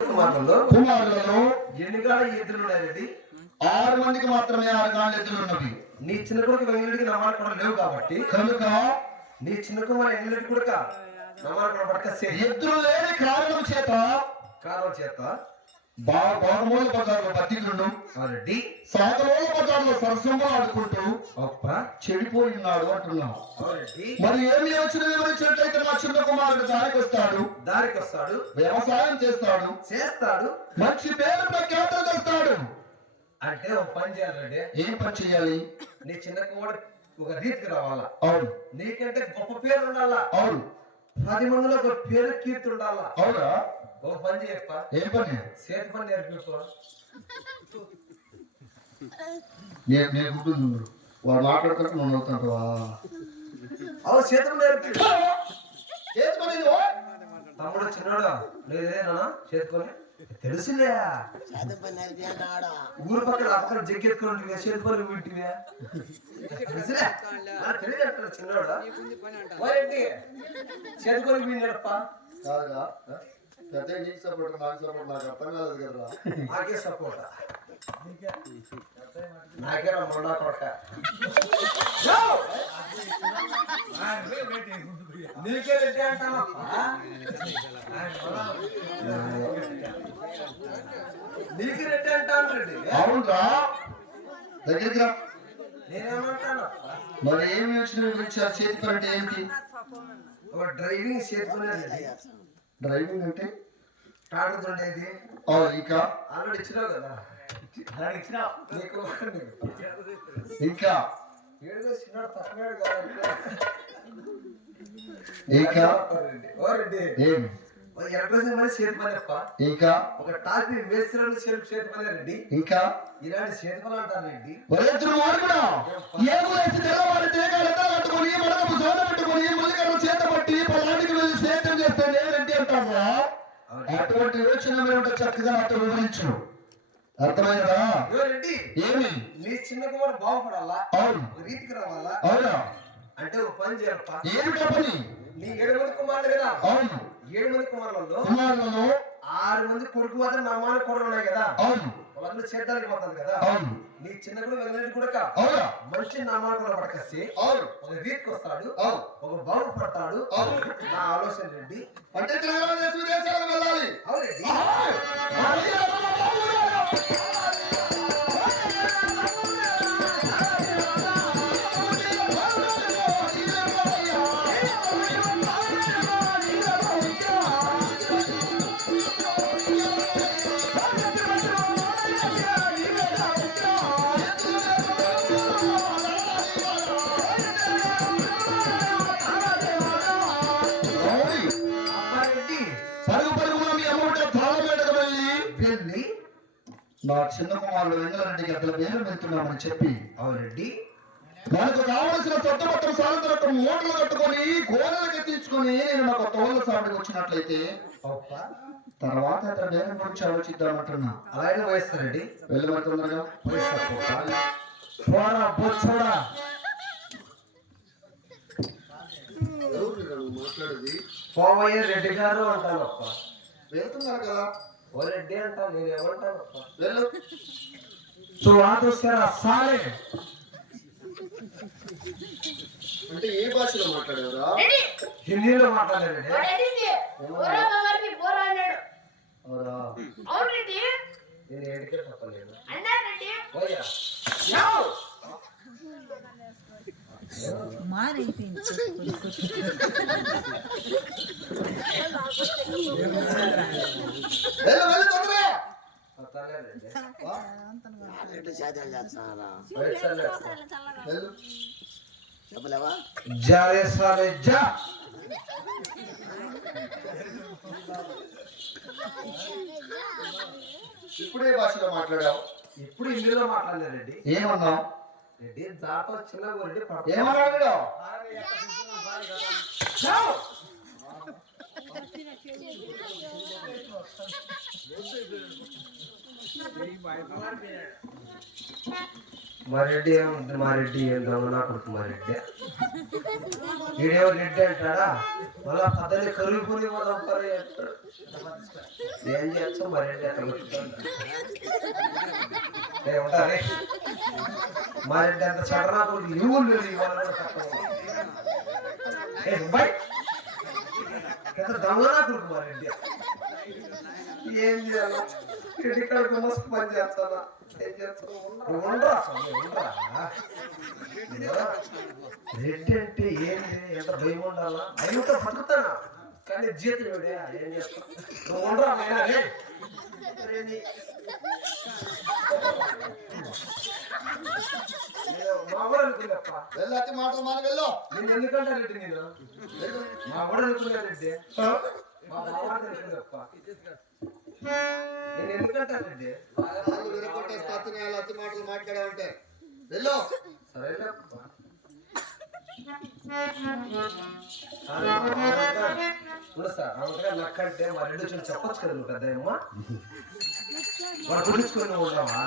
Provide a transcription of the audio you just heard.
కుమారులలో ఎన్ని కాళ్ళ ఎద్దులు ఉన్నాయండి? 6 మందికి మాత్రమే 6 కాళ్ళ ఎద్దులు ఉన్నవి. నీ చిన్న కొడుకు వెంగళుడికి నమ్మాలు కూడా లేవు కాబట్టి కనుక నీ చిన్న కుమారు ఎంగళుడి కొడుక నమ్మాలు కూడా పడకసే ఎద్దులు లేని కారణం చేత బాగమూల బజార్లో పత్తికులను సాగలోల బజార్లో సరస్వంగా ఆడుకుంటూ చెడిపోయినాడు అంటున్నాం. మరి ఏమి యోచన వివరించినట్లయితే నా చిన్న కుమారుడు దారికి వస్తాడు, వ్యవసాయం చేస్తాడు, మంచి పేరు ప్రఖ్యాతలు తెస్తాడు. అంటే ఒక పని చేయాలండి. ఏం పని చేయాలి? నీ చిన్న కుమారుడు ఒక రీతికి రావాలా. అవును. నీకంటే గొప్ప పేరు ఉండాలా. అవును. 10 మందిలో ఒక పేరు కీర్తి ఉండాలా. అవునా? ఒక పని చెప్ప. ఏం పని? చేతి పని నేర్పించు. వాడు మాట్లాడుతున్నట్టు నువ్వు అవుతుంటావా? అవు చేతులు నేర్పించు. చేతి పని తమ్ముడు చిన్నోడు లేదేనా చేతుకొని తెలుసులే. ఊరు పక్కన అక్కడ జగ్గెత్తుకుంటే చేతి పని వింటివే తెలుసులే. తెలియదు చిన్నోడు చేతుకొని విన్నాడప్ప. కాదుగా పెద్ద నీకు సపోర్ట్ నాకు సపోర్ట్ నాకు అర్థం కాలేదు కదా. నాకే సపోర్ట్ నాకే మొండా కొట్ట నీకే రెడ్డి అంటాను. నీకు రెడ్డి అంటాను. రెడ్డి అవునరా దగ్గరికి రా. నేనేమంటాను మరి ఏమి యోచన వివరించారు? చేతి పని అంటే ఏంటి? ఒక డ్రైవింగ్ చేతుకునేది. డ్రైవింగ్ అంటే తాడుతుండేది. ఇంకా ఆల్రెడీ ఇచ్చినావు కదా. నీకు ఇంకా ఏడుగా చిన్నాడు తక్కువ కాదు. ఇంకా చేతి పని అప్ప. ఇంకా ఒక టాపీ వేసిన చేతి పని రెడ్డి. ఇంకా ఇలాంటి చేతి పని అంటారు రెడ్డి. కట్టుకుని మనకు సోద పెట్టుకుని ములికను చేత పట్టి పొలానికి వెళ్ళి సేద్యం చేస్తే లేదంటే అంటారా? అటువంటి యోచన మీద చక్కగా నాతో వివరించు. అర్థమైనదా? ఏమి నీ చిన్న కుమారు బాగుపడాలా. అవును. రీతికి రావాలా. అవునా? అంటే ఒక పని చేయాలప్ప. ఏమిటా పని? నీ 7 మంది కుమారులు కదా. అవును. 7 మంది కుమారులలో 6 మంది కొడుకు మాత్రం నమ్మాలి కొడుకు ఉన్నాయి కదా. అవును. వాళ్ళందరూ చేద్దానికి పోతారు కదా. అవును. నీ చిన్న కూడా వెంగళరెడ్డి కూడా అవునా? మంచి నమ్మాలి కూడా పడకసి ఒక రీతికి వస్తాడు, ఒక బాగుపడతాడు. నా ఆలోచన రెడ్డి. వెళ్ళాలి. అవునండి. నా చిన్న కుమారుడు వెంగళరెడ్డికి అతని పేరు వెళ్తున్నామని చెప్పి అవునండి మనకు కావలసిన సొంతపత్రం సాయంత్రం మూటలు కట్టుకొని గోడలకు ఎత్తించుకొని నేను నాకు తోళ్ళ సాటుకు వచ్చినట్లయితే తర్వాత అతని పేరు గురించి ఆలోచిద్దామంటున్నా. అలాగే వయస్తారండి. వెళ్ళి తొందరగా మాట్లాడేది పోవయ్య రెడ్డి గారు అంటాను. వెళ్తున్నారు కదా. ఓ రెడ్డి అంటాను. నేను ఏమంటాను? వెళ్ళు. సారే అంటే ఏ భాషలో మాట్లాడారా? హిందీలో మాట్లాడారు. నేను ఏడికే చెప్పలేదు. మారైపోయింది. ఇప్పుడే భాషలో మాట్లాడావు. ఇప్పుడు హిందీలో మాట్లాడారండి. ఏమన్నావు? రెడ్డి జాతో చిన్న రెడ్డి ఏమన్నాడు? మా రెడ్డి ఏముంది? మా రెడ్డి ఏం దొంగనా కొడుకు మా రెడ్డి. వీడేమో రెడ్డి అంటాడా, మళ్ళా పద్దెని కరుగుని పోదాంపరి అంటాడు. ఏం చేస్తాం మా రెడ్డి అట్లా ఉంటారే. మా రెడ్డి అంత చడనా కొడుకు లీవులు లేదు ఇవ్వాలని ఎంత దొంగనా కొడుకు మా రెడ్డి. ఏం చేయాలి? రెడ్డి కడుపు మస్తు పని చేస్తానా? రెడ్డి అంటే ఏంటి? ఎంత భయం ఉండాలా? భయంతో పట్టుతానా కానీ జీతం ఏం చేస్తా? నువ్వు ఉండరా మా కూడా అనుకునేప్ప వెళ్ళి మాటలు మాట వెళ్ళు. నేను ఎందుకంటే రెడ్డి నేను మా కూడా అనుకున్నా రెడ్డి మా బాగా అనుకునేప్ప నేను ఎందుకంటే రెడ్డి వాళ్ళు విరగొట్టేస్తే అతి మాటలు మాట్లాడాలంటే వెళ్ళు. సరేలేప్ప. నక్కంటే మా రెండు చూసి చెప్పొచ్చు కదా నువ్వు పెద్దమ్మ. వాడు గురించుకొని ఉండవా?